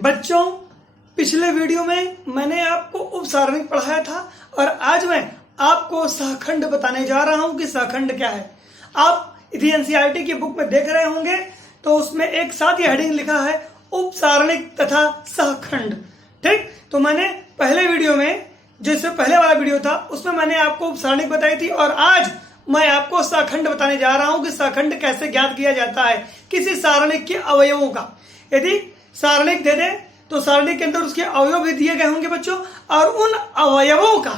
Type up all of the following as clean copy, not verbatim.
बच्चों, पिछले वीडियो में मैंने आपको उपसारणिक पढ़ाया था और आज मैं आपको सहखंड बताने जा रहा हूं कि सहखंड क्या है। आप यदि एनसीईआरटी की बुक में देख रहे होंगे तो उसमें एक साथ ही हेडिंग लिखा है उपसारणिक तथा सहखंड। ठीक, तो मैंने पहले वीडियो में, जो इससे पहले वाला वीडियो था, उसमें मैंने आपको उपसारणिक बताई थी और आज मैं आपको सहखंड बताने जा रहा हूं कि सहखंड कैसे ज्ञात किया जाता है किसी सारणिक के अवयवों का। यदि सारणिक दे दे तो सारणिक के अंदर उसके अवयव भी दिए गए होंगे बच्चों, और उन अवयवों का,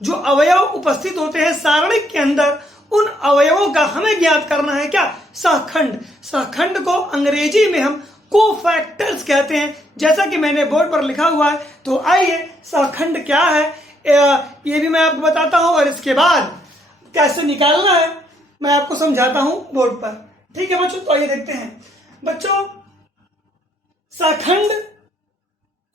जो अवयव उपस्थित होते हैं सारणिक के अंदर, उन अवयवों का हमें ज्ञात करना है क्या, सहखंड। सहखंड को अंग्रेजी में हम कोफैक्टर्स कहते हैं, जैसा कि मैंने बोर्ड पर लिखा हुआ है। तो आइए सहखंड क्या है ये भी मैं आपको बताता हूं और इसके बाद कैसे निकालना है मैं आपको समझाता हूं बोर्ड पर। ठीक है बच्चों, तो आइए देखते हैं। बच्चों, सहखंड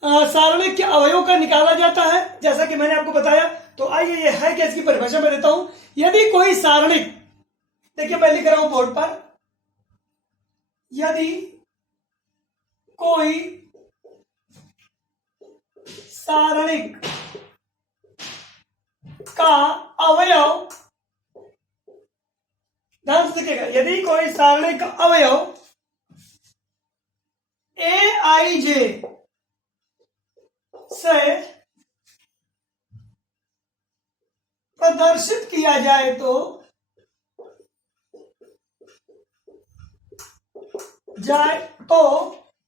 सारणिक के अवयव का निकाला जाता है जैसा कि मैंने आपको बताया। तो आइए ये है कि इसकी परिभाषा मैं देता हूं। यदि कोई सारणिक, देखिए मैं लिख रहा हूं बोर्ड पर, यदि कोई सारणिक का अवयव, ध्यान से देखिएगा, यदि कोई सारणिक का अवयव aij से प्रदर्शित किया जाए तो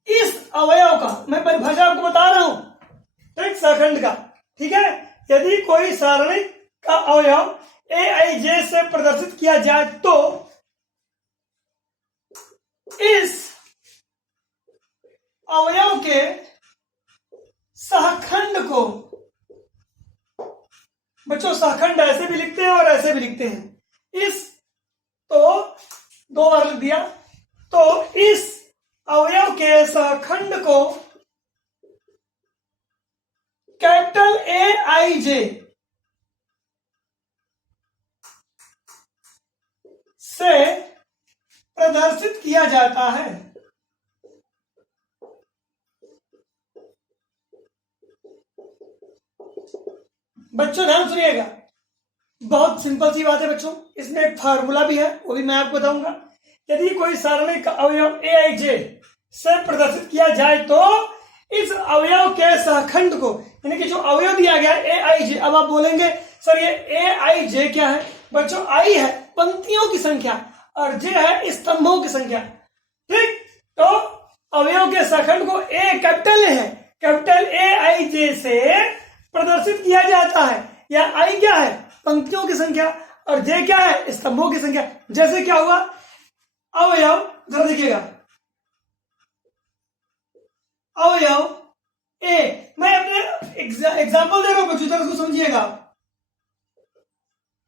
इस अवयव का, मैं परिभाषा आपको बता रहा हूं, ठीक, सहखंड का। ठीक है, यदि कोई सारणिक का अवयव aij से प्रदर्शित किया जाए तो इस अवयव के सहखंड को, बच्चों सहखंड ऐसे भी लिखते हैं और ऐसे भी लिखते हैं। इस, तो दो बार लिख दिया, तो इस अवयव के सहखंड को कैपिटल aij से प्रदर्शित किया जाता है। बच्चों ध्यान सुनिएगा, बहुत सिंपल सी बात है बच्चों, इसमें एक फार्मूला भी है, वो भी मैं आपको बताऊंगा। यदि कोई सारणिक का अवयव aij से प्रदर्शित किया जाए तो इस अवयव के सहखंड को, यानी कि जो अवयव दिया गया aij, अब आप बोलेंगे सर ये aij क्या है? बच्चों आई है पंक्तियों की संख्या और j है स्तंभों की संख्या। ठीक, तो अवयव के सहखंड को a कैपिटल है, कैपिटल aij से प्रदर्शित किया जाता है। या आई क्या है? पंक्तियों की संख्या, और जे क्या है? स्तंभों की संख्या। जैसे क्या हुआ, अवयव, जरा देखिएगा, अवयव ए, मैं अपने एग्जांपल दे रहा हूं बच्चों, जरा उसको समझिएगा,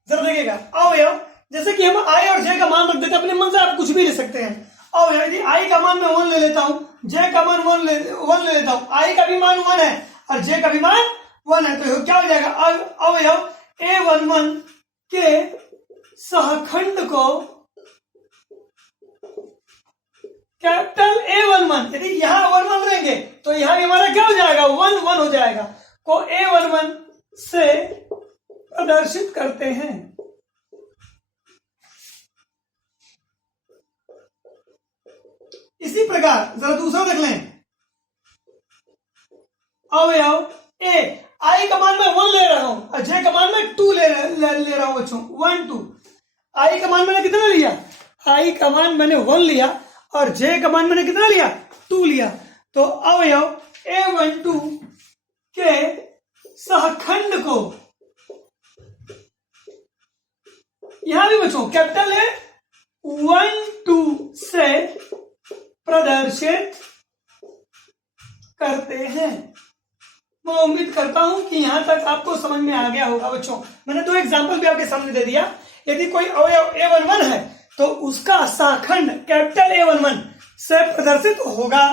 जरा देखिएगा। अवयव, जैसे कि हम आई और जे का मान रख देते हैं, अपने मन से आप कुछ भी ले सकते हैं। अवयव, यदि आई का मान मैं 1 ले लेता हूं, जे का मान 1 ले लेता हूं, आई का भी मान 1 है और जे का भी मान 1 है, तो क्या हो जाएगा, अवयव a11 के सहखंड को कैपिटल A11, यदि यहां 1 रहेंगे तो यहां भी हमारा क्या हो जाएगा, 1 हो जाएगा, को A11 से प्रदर्शित करते हैं। इसी प्रकार जरा दूसरा देख लें, अवयव ए, आई का मान मैं 1 ले रहा हूं और जे का मान मैं 2 ले रहा हूं बच्चों, 1 2। आई का मान मैंने कितना लिया, आई का मान मैंने 1 लिया और जे का मान मैंने कितना लिया, 2 लिया। तो अवयव a12 के सहखंड को, यहां भी बच्चों कैपिटल है 1 2 से प्रदर्शित करते हैं। मैं उम्मीद करता हूं कि यहां तक आपको समझ में आ गया होगा बच्चों। मैंने 2 एग्जांपल भी आपके सामने दे दिया। यदि कोई अवयव a11 है तो उसका सहखंड कैपिटल A11 से प्रदर्शित होगा।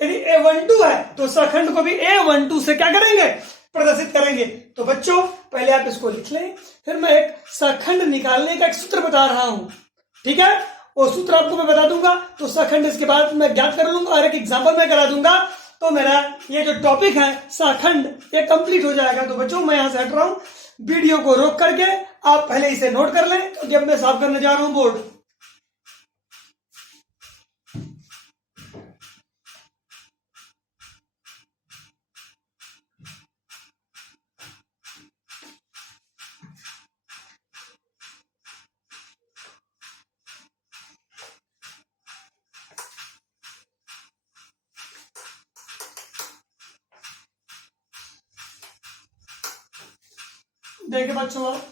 यदि a12 है तो सहखंड को भी a12 से क्या करेंगे, प्रदर्शित करेंगे। तो बच्चों पहले आप इसको लिख लें, फिर मैं एक सहखंड निकालने का एक सूत्र बता रहा हूं। ठीक है, वो सूत्र आपको मैं बता दूंगा, तो सहखंड इसके बाद मैं ज्ञात कर लूंगा और एक एग्जाम्पल मैं करा दूंगा तो मेरा ये जो टॉपिक है शाखंड ये कंप्लीट हो जाएगा। तो बच्चों मैं यहां से हट रहा हूं, वीडियो को रोक करके आप पहले इसे नोट कर लें। तो जब मैं साफ करने जा रहा हूं बोर्ड, देखिए बच्चों आप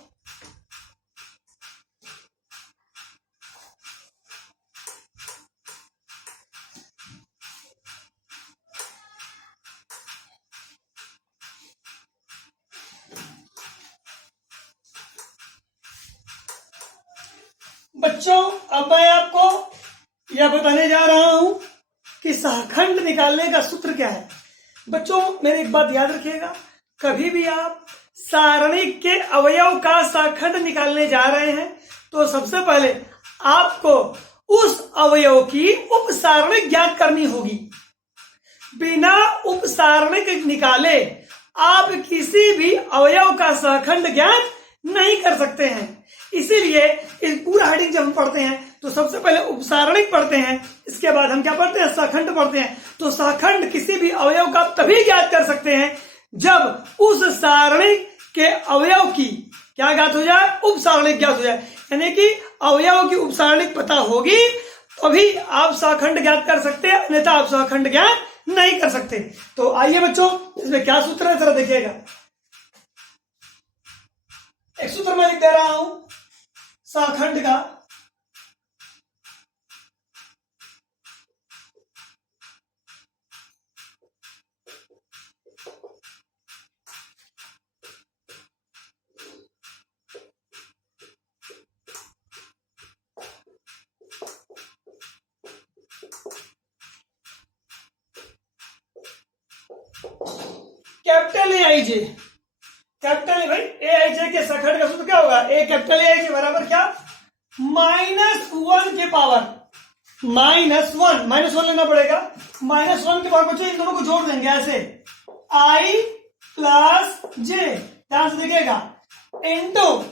बच्चों अब मैं आपको यह बताने जा रहा हूं कि शाखंड निकालने का सूत्र क्या है। बच्चों मेरी एक बात याद रखिएगा, कभी भी आप सारणिक के अवयव का शाखंड निकालने जा रहे हैं तो सबसे पहले आपको उस अवयव की उपसारणिक ज्ञात करनी होगी। बिना उपसारणिक निकाले आप किसी भी अवयव का शाखंड ज्ञात नहीं कर सकते हैं। इसीलिए इस पूरा हेडिंग जब हम पढ़ते हैं तो सबसे पहले उपसारणिक पढ़ते हैं, इसके बाद हम क्या पढ़ते हैं, शाखंड पढ़ते हैं। तो शाखंड किसी भी अवयव का तभी ज्ञात कर सकते हैं जब उस सारणिक के अवयव की क्या ज्ञात हो जाए, उपसारणिक ज्ञात हो जाए। यानी कि अवयव की उपसारणिक पता होगी तभी आप शाखंड ज्ञात कर सकते हैं, अन्यथा आप शाखंड ज्ञात नहीं कर सकते। तो आइए बच्चों इसमें क्या सूत्र है जरा देखिएगा। एक सूत्र मैं लिख दे रहा हूं शाखंड का। Capital A I J, capital A भाई ए आई जे के शाखंड का सूत्र क्या होगा, ए कैपिटल ए आई जे बराबर क्या, -1 के पावर -1 लेना पड़ेगा। -1 के पावर बच्चों इन दोनों को जोड़ देंगे ऐसे, i प्लस जे, ध्यान से देखिएगा, इंटू,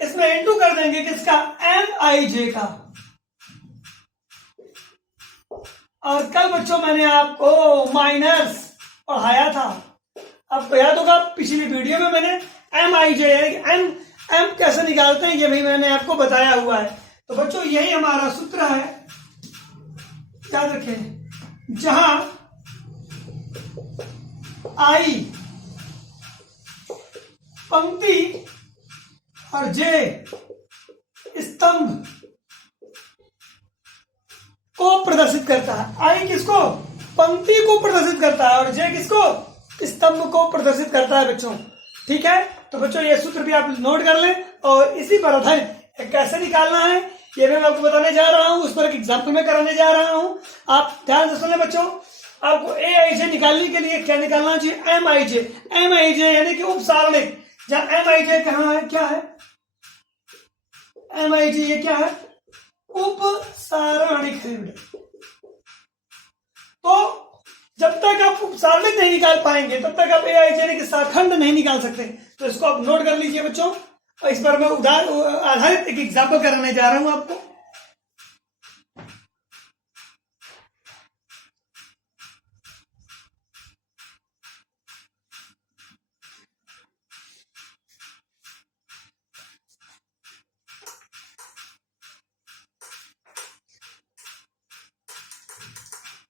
इसमें इंटू कर देंगे किसका, एम आई जे का। और कल बच्चों मैंने आपको माइनस पढ़ाया था, आपको याद होगा पिछली वीडियो में मैंने एम आई जे एम कैसे निकालते हैं ये भी मैंने आपको बताया हुआ है। तो बच्चों यही हमारा सूत्र है, याद रखें, जहां आई पंक्ति और जे स्तंभ को प्रदर्शित करता है। आई किसको, पंक्ति को प्रदर्शित करता है और जे किसको, स्तंभ को प्रदर्शित करता है बच्चों। ठीक है, तो बच्चों ये सूत्र भी आप नोट कर लें और इसी पर आधारित कैसे निकालना है ये मैं आपको बताने जा रहा हूं, उस पर एक एग्जाम्पल में कराने जा रहा हूं। आप ध्यान से सुने बच्चों, आपको ए आई जे निकालने के लिए क्या निकालना चाहिए, एम आई जे। एम आई जे यानी कि उपसारणिक, जहां एम आई जे कहां है, क्या है, एम आई जे ये क्या है, उपसारणिक है। तो जब तक आप उपसारणिक नहीं निकाल पाएंगे तब तक आप ए आई जे के शाखंड नहीं निकाल सकते। तो इसको आप नोट कर लीजिए बच्चों, और इस पर मैं आधारित एक एग्जाम्पल कराने जा रहा हूं आपको।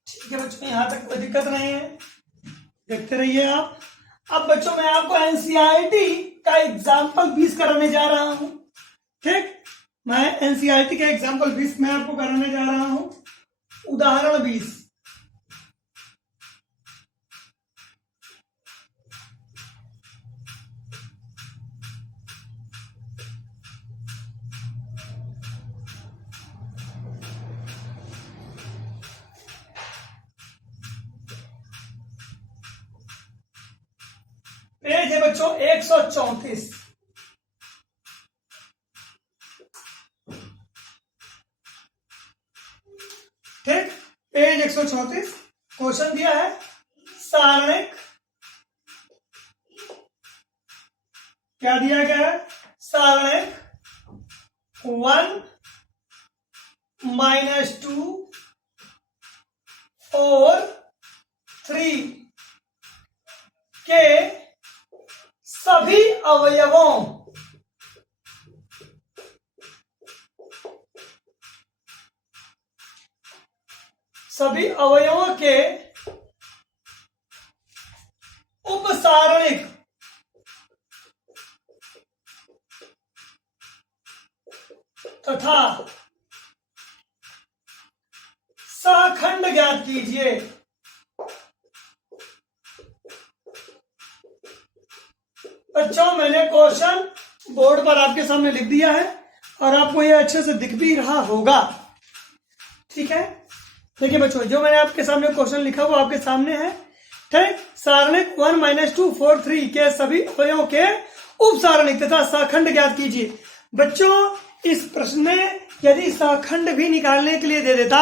ठीक है बच्चों, यहां तक कोई दिक्कत नहीं है, देखते रहिए आप। अब बच्चों मैं आपको एनसीईआरटी का एग्जाम्पल 20 कराने जा रहा हूं। ठीक, मैं एनसीईआरटी का एग्जाम्पल 20 में आपको कराने जा रहा हूं, उदाहरण 20। पेज है बच्चों 134। ठीक, पेज 134, क्वेश्चन दिया है सारणिक क्या दिया गया है? सारणिक 1 -2 4 3 के सभी अवयवों के उपसारणिक तथा सहखंड ज्ञात कीजिए। बच्चों, मैंने क्वेश्चन बोर्ड पर आपके सामने लिख दिया है और आपको ये अच्छे से दिख भी रहा होगा। ठीक है, देखिए बच्चों, जो मैंने आपके सामने क्वेश्चन लिखा वो आपके सामने है। ठीक, सारणिक 1 -2 4 3 के सभी अवयवों के उपसारणिक तथा सहखंड ज्ञात कीजिए। बच्चों, इस प्रश्न में यदि सहखंड भी निकालने के लिए दे देता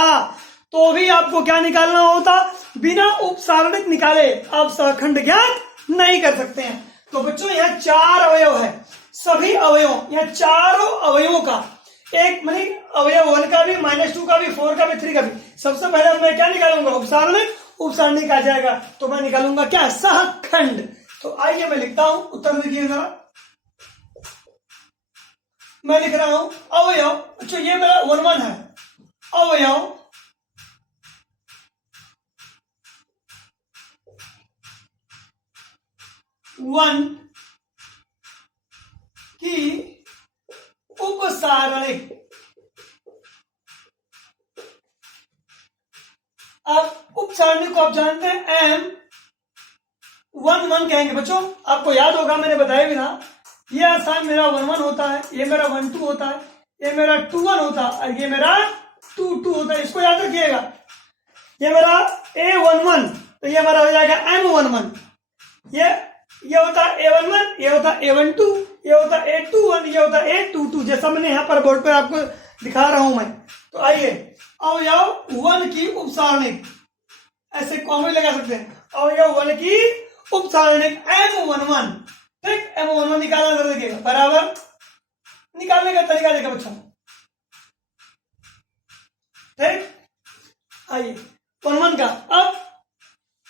तो भी आपको क्या निकालना होता? बिना उपसारणिक निकाले आप सहखंड ज्ञात नहीं कर सकते हैं। तो बच्चों, यहाँ 4 अवयव है, सभी अवयवों, यहाँ चारों अवयवों का एक मतलब अवयव 1 का भी, -2 का भी, 4 का भी, 3 का भी, सबसे पहले मैं क्या निकालूंगा? उपसारणिक। उपसारणिक आ जाएगा तो मैं निकालूंगा क्या? सहखंड। तो आइए मैं लिखता हूं, उत्तर लिखिए जरा। मैं लिख रहा हूं अवयव। अच्छा, ये मेरा 1 है। अवयव वन की उपसारणिक। आप उपसारणिक को आप जानते हैं M11 कहेंगे। बच्चों, आपको याद होगा, मैंने बताया भी था, ये आसान मेरा 1 होता है, ये मेरा 1 होता है, ये मेरा 2 होता है और ये मेरा 2 होता है। इसको याद रखिएगा। ये मेरा A11 तो ये हमारा हो जाएगा M11। ये होता है A11, ये होता है A12, ये होता है A21, ये होता है A22, जैसा मैंने यहाँ पर बोर्ड पर आपको दिखा रहा हूं मैं। तो आइए, अवयव 1 की उपसारणिक, ऐसे कॉमन लगा सकते हैं। अवयव 1 की उपसारणिक M11। ठीक, M11 निकालना कर देखिएगा। बराबर निकालने का तरीका देखा बच्चों। ठीक, आइए 11 का। अब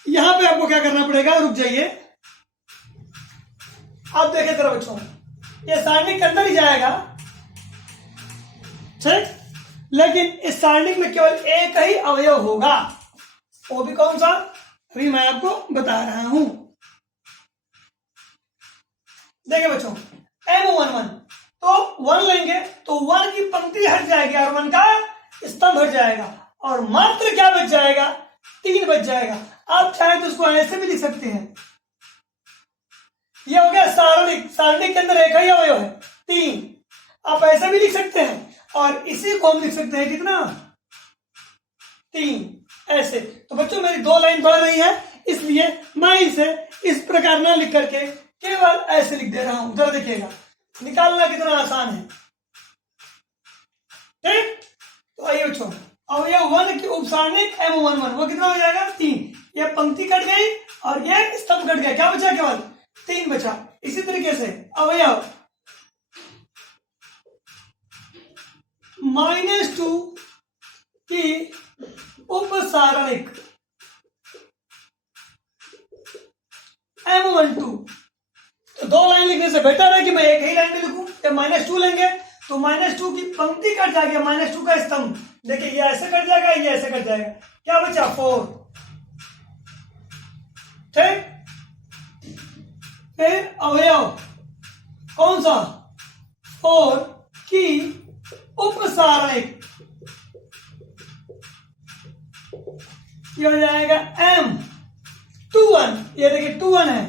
यहां पे आपको क्या करना पड़ेगा? रुक जाइए, आप देखें जरा बच्चों, ये सारणिक के अंदर ही जाएगा। ठीक, लेकिन इस सारणिक में केवल एक ही अवयव होगा, वो भी कौन सा? अभी मैं आपको बता रहा हूं। देखिए बच्चों, M11 तो 1 लेंगे तो 1 की पंक्ति हट जाएगी और 1 का स्तंभ हट जाएगा और मात्र क्या बच जाएगा? 3 बच जाएगा। आप चाहे तो उसको ऐसे भी लिख सकते हैं। ये हो गया सारणिक। सारणिक के अंदर एक ही अवयव है, 3। आप ऐसे भी लिख सकते हैं और इसी को हम लिख सकते हैं कितना? 3, ऐसे। तो बच्चों, मेरी 2 लाइन बढ़ रही है, इसलिए मैं इसे इस प्रकार ना लिख करके केवल ऐसे लिख दे रहा हूं। जरा देखिएगा, निकालना कितना आसान है। ठीक, तो आइए बच्चों, अवयव 1 की उपसारणिक M11 वो कितना हो जाएगा? 3। ये पंक्ति कट गई और ये स्तंभ कट गया, क्या बचा? केवल 3 बचा। इसी तरीके से अवयव -2 की उपसारणिक M12। तो 2 लाइन लिखने से बेटर है कि मैं एक ही लाइन में लिखूं। जब -2 लेंगे तो -2 की पंक्ति कट जाएगी, -2 का स्तंभ। देखिए, ये ऐसे कट जाएगा, ये ऐसे कट जाएगा, क्या बचा? 4। ठीक, फिर अवयव कौन सा? 4 की उपसारणिक, ये हो जाएगा M21। ये देखिए 21 है,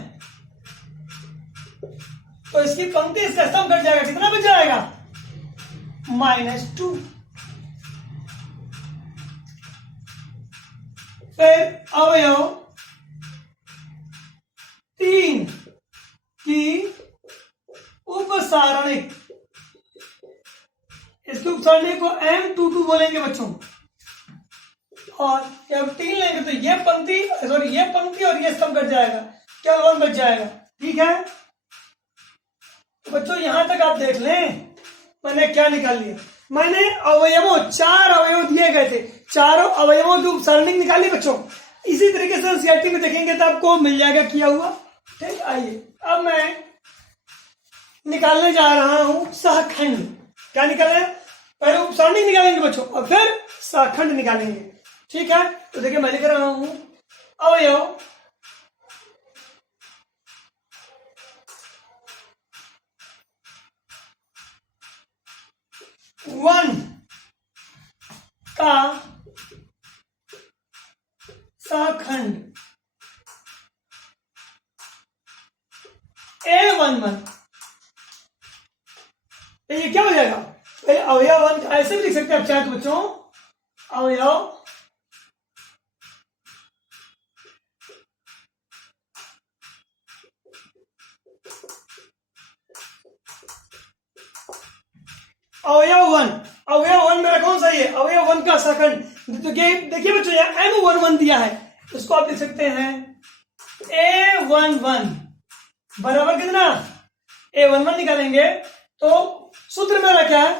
तो इसकी पंक्ति, इसका स्तंभ कट जाएगा, कितना बच जाएगा? -2। फिर अवयव 3 की उपसारणिक, इसके उपसारणिक को M22 बोलेंगे बच्चों। और जब 3 लेंगे तो ये पंक्ति सॉरी ये पंक्ति और ये स्तंभ कट जाएगा, केवल 1 बच जाएगा। ठीक है तो बच्चों यहां तक आप देख लें मैंने क्या निकाल लिया। मैंने अवयवों 4 अवयव दिए गए थे, चारों अवयवों की उपसारणिक निकाली बच्चों। इसी तरीके से एनसीईआरटी में देखेंगे तो आपको मिल जाएगा किया हुआ। ठीक आइए अब मैं निकालने जा रहा हूं सहखंड। क्या निकालें? पहले उपसारणिक निकालेंगे बच्चों और फिर सहखंड निकालेंगे। ठीक है तो देखिए मैं लिख रहा हूं अवयव वन का सहखंड A11। ये क्या हो जाएगा? पहले अवयव वन ऐसे भी लिख सकते हैं आप चाहे तो बच्चों, अवयव अवयव वन मेरा कौन सा? ये अवयव वन का सहखंड। तो देखिए बच्चों यहाँ M11 दिया है, इसको आप लिख सकते हैं A11 बराबर कितना? A11 निकालेंगे तो सूत्र मेरा क्या है?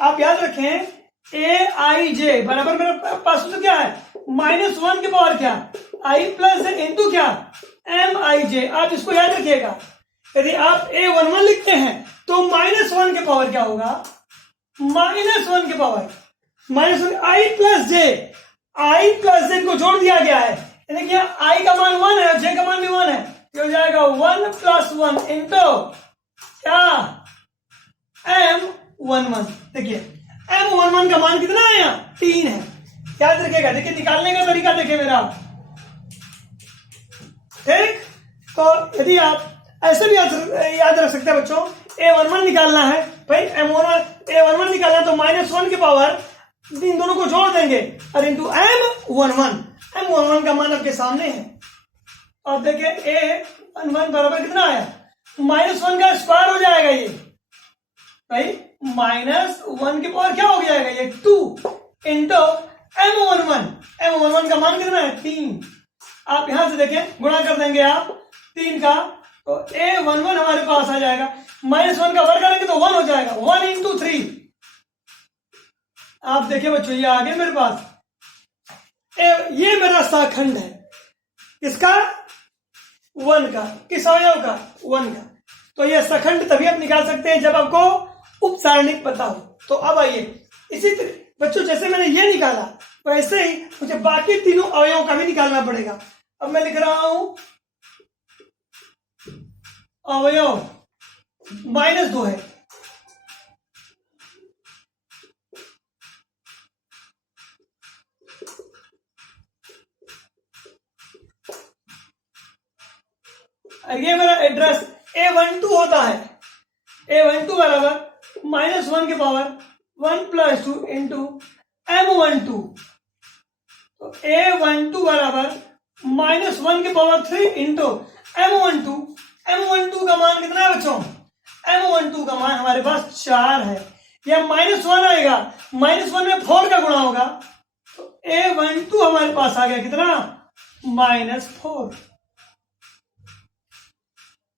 आप याद रखें AIJ बराबर मेरा पास सूत्र क्या है? -1 के पावर क्या? I प्लस इंटू क्या? MIJ। आप इसको याद रखिएगा। यदि आप A11 लिखते हैं तो -1 के पावर क्या होगा? -1 के पावर -1 I प्लस जे को जोड़ दिया गया है, यानी कि I का मान 1 है और J का मान भी 1 है, हो जाएगा 1 + 1 इंटू क्या? M11। देखिए M11 का मान कितना है? यहाँ 3 है। याद रखिएगा। देखिए निकालने का तरीका देखिए मेरा। ठीक तो यदि आप ऐसे भी याद रख सकते हैं बच्चों, A11 निकालना है भाई, A11 निकालना है तो -1 के पावर इन दोनों को जोड़ देंगे और इंटू M11 का मान आपके सामने है। और देखिए A11 बराबर कितना आया? -1 का स्क्वायर हो जाएगा ये भाई, -1 के पावर क्या हो जाएगा? ये 2 इंटू M11 का मान कितना है? 3। आप यहां से देखें गुणा कर देंगे आप 3 का तो A11 हमारे पास आ जाएगा। -1 का वर्ग करेंगे तो 1 हो जाएगा, 1 इंटू 3। आप देखिए बच्चों ये आगे मेरे पास ये मेरा सहखंड है। किसका? 1 का। किस अवयव का? 1 का। तो ये सहखंड तभी आप निकाल सकते हैं जब आपको उपसारणिक पता हो। तो अब आइए इसी तरह बच्चों जैसे मैंने ये निकाला वैसे ही मुझे बाकी तीनों अवयवों का भी निकालना पड़ेगा। अब मैं लिख रहा हूं अवयव -2 है। ये मेरा एड्रेस A12 होता है। A12 बराबर -1 के पावर 1 + 2 इंटू M12। तो A12 बराबर -1 के पावर 3 इंटू M12 का मान कितना है बच्चों? M12 का मान हमारे पास 4 है। यह -1 आएगा, -1 में 4 का गुणा होगा तो A12 हमारे पास आ गया कितना? -4।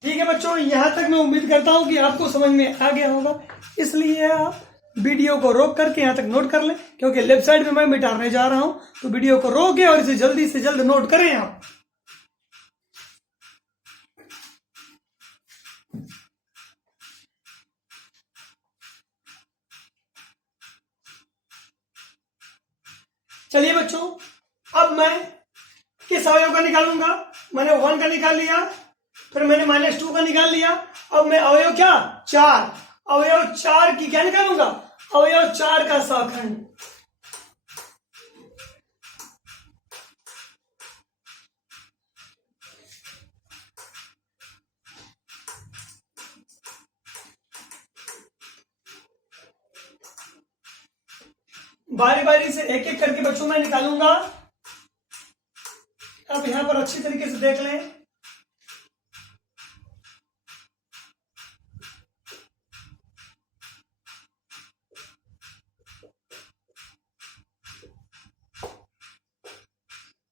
ठीक है बच्चों, यहां तक मैं उम्मीद करता हूं कि आपको समझ में आ गया होगा। इसलिए आप वीडियो को रोक करके यहां तक नोट कर लें, क्योंकि लेफ्ट साइड में मैं मिटाने जा रहा हूं। तो वीडियो को रोके और इसे जल्दी से जल्द नोट करें आप। चलिए बच्चों, अब मैं किस अवयव का निकालूंगा? मैंने 1 का निकाल लिया, फिर मैंने -2 का निकाल लिया। अब मैं अवयव क्या? 4 अवयव 4 की क्या निकालूंगा? अवयव 4 का सहखंड। बारी बारी से एक एक करके बच्चों मैं निकालूंगा। आप यहां पर अच्छी तरीके से देख लें।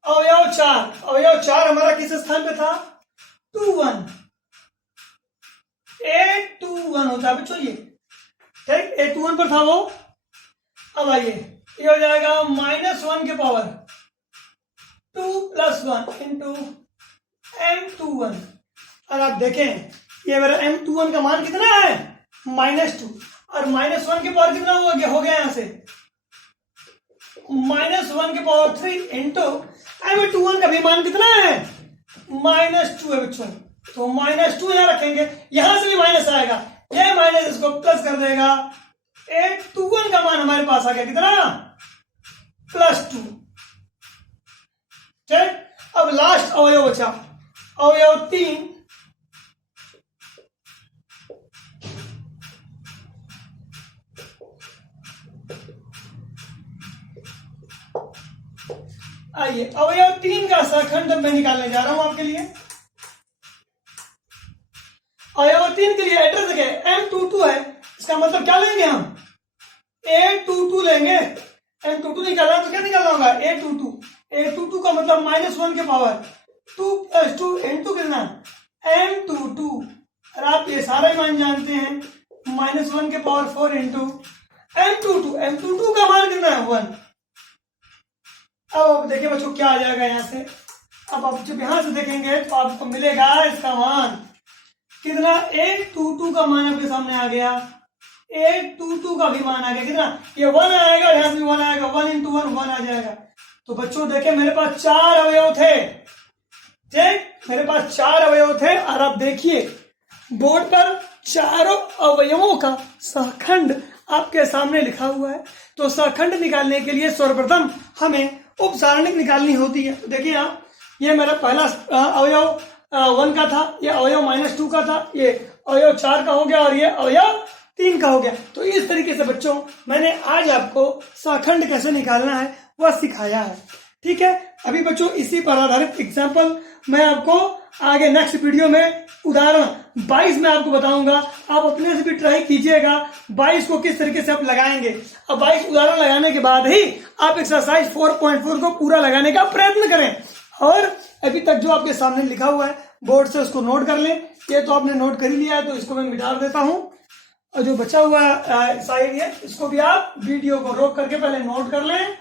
अवयव चार हमारा किस स्थान पे था? 2 1, 8 2 1 होता है बच्चों ये, ठीक, 8 2 1 पर था वो। अब आइए ये हो जाएगा -1 के पावर 2 + 1 इंटू m21। और आप देखें ये मेरा m21 का मान कितना है? -2, और -1 के पावर कितना हो गया यहां से? -1 के पावर 3 इंटू m21 का भी मान कितना है? -2 है बच्चों। तो -2 यहां रखेंगे, यहां से भी माइनस आएगा, ये माइनस इसको प्लस कर देगा। 8 2 1 का मान हमारे पास आ गया कितना? +2। ठीक, अब लास्ट अवयव बचा, अवयव 3। आइए अवयव 3 का सहखंड मैं निकालने जा रहा हूं आपके लिए। अवयव 3 के लिए एड्रेस देखिए m22 है, इसका मतलब क्या लेंगे हम? a22 लेंगे। m22 निकालना तो क्या निकालना होगा? a22 का मतलब -1 के पावर 2 + 2 इंटू कितना? m22। और आप ये सारा ही मान जानते हैं, -1 के पावर 4 इंटू m22 का मान कितना है? 1। अब देखिए बच्चों क्या आ जाएगा यहां से। अब आप जब यहां से देखेंगे तो आपको मिलेगा इसका मान कितना? 822 का मान आपके सामने आ गया, 822 का भी मान आ गया कितना? ये 1 आएगा, यहां से भी 1 आएगा, 1 × 1 1 आ जाएगा। तो बच्चों देखिए मेरे पास 4 अवयव थे, ठीक, मेरे पास 4 अवयव थे। और आप देखिए बोर्ड पर चारों अवयवों का सहखंड आपके सामने लिखा हुआ है। तो सहखंड निकालने के लिए सर्वप्रथम हमें उपसारणिक निकालनी होती है। तो देखिए आप, ये मेरा पहला अवयव 1 का था, ये अवयव -2 का था, ये अवयव 4 का हो गया, और ये अवयव 3 का हो गया। तो इस तरीके से बच्चों मैंने आज आपको सहखंड कैसे निकालना है वह सिखाया है, ठीक है। अभी बच्चों इसी पर आधारित एग्जाम्पल मैं आपको आगे नेक्स्ट वीडियो में उदाहरण 22 में आपको बताऊंगा। आप अपने से भी ट्राई कीजिएगा 22 को किस तरीके से आप लगाएंगे। अब 22 उदाहरण लगाने के बाद ही आप एक्सरसाइज 4.4 को पूरा लगाने का प्रयत्न करें। और अभी तक जो आपके सामने लिखा हुआ है बोर्ड से उसको नोट कर लें। ये तो आपने नोट कर ही लिया है, तो इसको मैं मिटा देता हूं। और जो बचा हुआ साइड है इसको भी आप वीडियो को रोक करके पहले नोट कर लें।